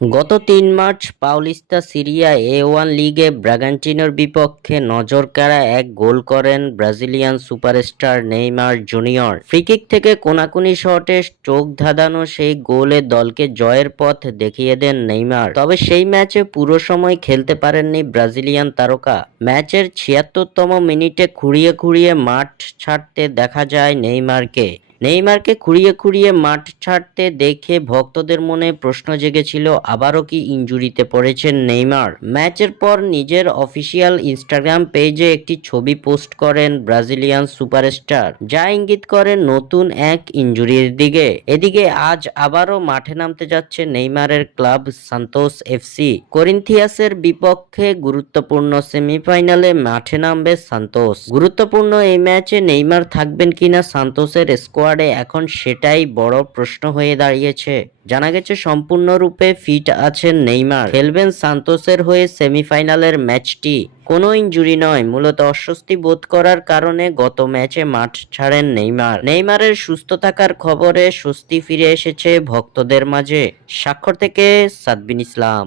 গত ৩ March Paulista Syria এ1 লিগে ব্রাগান্টিনোর বিপক্ষে নজরকাড়া এক গোল করেন Brazilian superstar Neymar junior. Free kick থেকে কোনাকুনি শটে চোখ ধাঁধানো সেই গোলে দলকে জয়ের পথ দেখিয়ে দেন নেইমার। তবে সেই ম্যাচে পুরো সময় খেলতে পারেননি ব্রাজিলিয়ান তারকা। ম্যাচের ৭৬তম মিনিটে খুঁড়িয়ে খুঁড়িয়ে মাঠ ছাড়তে দেখা যায় নেইমারকে। খুঁড়িয়ে খুঁড়িয়ে মাঠ ছাড়তে দেখে ভক্তদের মনে প্রশ্ন জেগেছিল, আবারও কি ইনজুরিতে পড়েছেন নেইমার। ম্যাচের পর নিজের অফিসিয়াল ইনস্টাগ্রাম পেজে একটি ছবি পোস্ট করেন ব্রাজিলিয়ান সুপারস্টার, যা ইঙ্গিত করে নতুন এক ইনজুরির দিকে। এদিকে আজ আবারও মাঠে নামতে যাচ্ছে নেইমারের ক্লাব সান্তোস এফসি। করিন্থিয়াসের বিপক্ষে গুরুত্বপূর্ণ সেমিফাইনালে মাঠে নামবে সান্তোস। গুরুত্বপূর্ণ এই ম্যাচে নেইমার থাকবেন কিনা সান্তোসের স্কোয়াডে, এখন সেটাই বড় প্রশ্ন হয়ে দাঁড়িয়েছে। জানা গেছে সম্পূর্ণরূপে ফিট আছেন নেইমার, খেলবেন সান্তোসের হয়ে সেমিফাইনালের ম্যাচটি। কোনো ইনজুরি নয়, মূলত অস্বস্তি বোধ করার কারণে গত ম্যাচে মাঠ ছাড়েন নেইমার। নেইমারের সুস্থ থাকার খবরে স্বস্তি ফিরে এসেছে ভক্তদের মাঝে। স্বাক্ষর থেকে সাদবিন ইসলাম।